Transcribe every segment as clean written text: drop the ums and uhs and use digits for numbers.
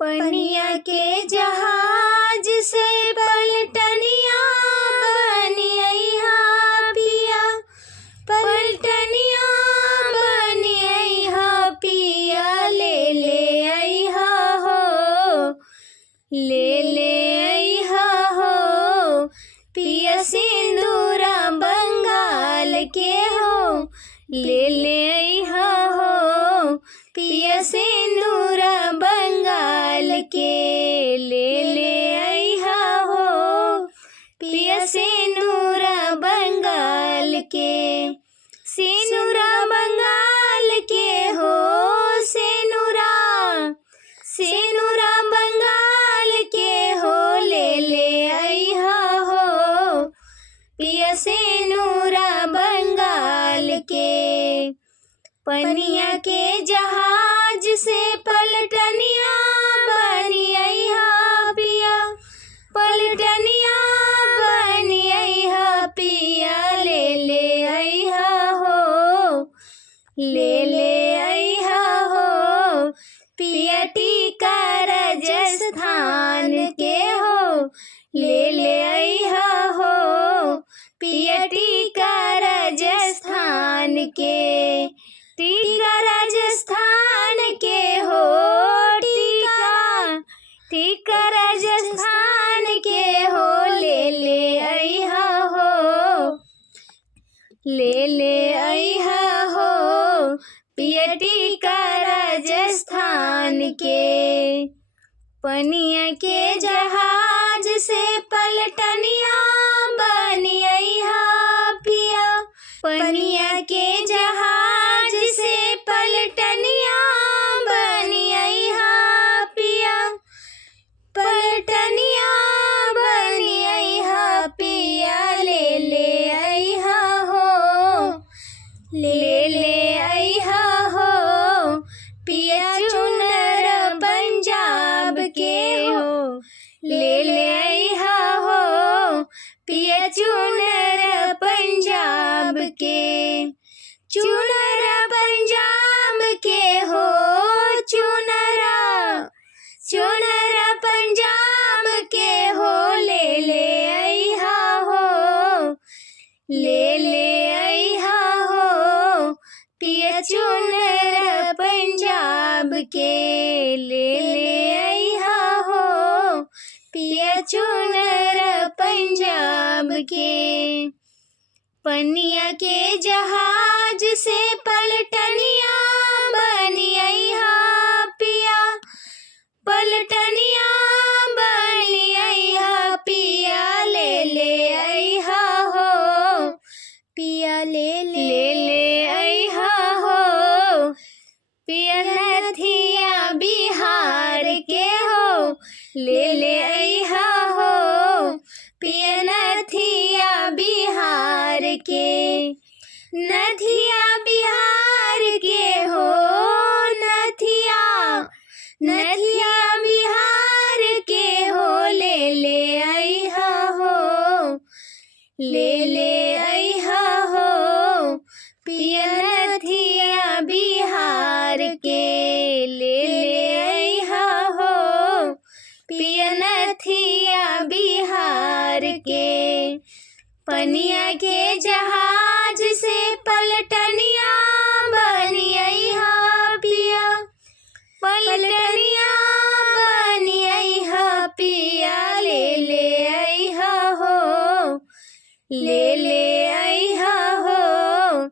पनिया के जहाज से पलटनिया बनिया पिया, पलटनिया बनिया पिया, ले अइहा हो, ले अइहा हो पिया सिंदूरा बंगाल के हो, ले अइहा हो पिया सिंदूरा बंगाल के, ले अइहा हो पिया सिंदूरा बंगाल के, सिंदूरा बंगाल के हो, सिंदूरा बंगाल के हो, ले अइहा हो पिया सिंदूरा बंगाल के, पनिया के जहाज से पलटनिया बनिया पिया, पलटनिया बनिया पिया, ले अइहा हो, ले अइहा हो पिया टीका राजस्थान के हो, ले अइहा हो पिया टीका राजस्थान के, टीका राजस्थान के हो, टीका राजस्थान के हो, ले अइहा हो, ले अइहा हो पिया टीका राजस्थान के, पनिया के जहाज से पलटनिया बनिया पिया, पनिया के जहाज से पलटनिया बनिया पिया, पलटनिया बनिया पिया, ले अइहा हो, ले अइहा हो पिया चुनर पंजाब के हो, ले अइहा हो पिया चुनर पंजाब के, चुनर पंजाब के हो, चुनर पंजाब के हो, ले अइहा हो, ले अइहा हो पिया चुनर पंजाब के, ले अइहा हो पिया चुनर पंजाब के, पनिया के जहाज से पलटनिया बनिया पिया, पलटनिया बनिया पिया, ले अइहा हो पिया, ले अइहा हो पिया नथिया बिहार के हो, ले अइहा हो पिया नथिया बिहार के, नथिया बिहार के हो, नथिया बिहार के हो, ले अइहा हो, ले अइहा हो पिया नथिया बिहार के, ले अइहा हो पिया नथिया बिहार के, पनिया के जहाज से पलटनिया बनिया पिया, पलटनिया बनिया पिया, ले अइहा हो, ले अइहा हो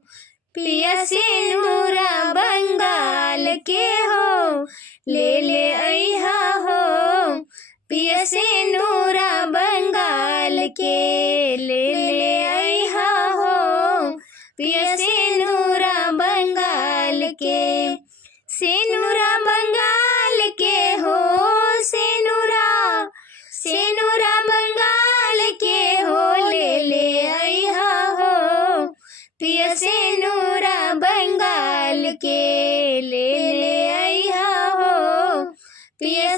पिया सिंदूरा बंगाल के हो, ले अइहा हो पिया सिंदूरा बंगाल के, ले अइहा हो पिया सिंदूरा बंगाल के, सिंदूरा बंगाल के हो, सिंदूरा बंगाल के हो, ले अइहा हो पिया सिंदूरा बंगाल के, ले अइहा हो पिया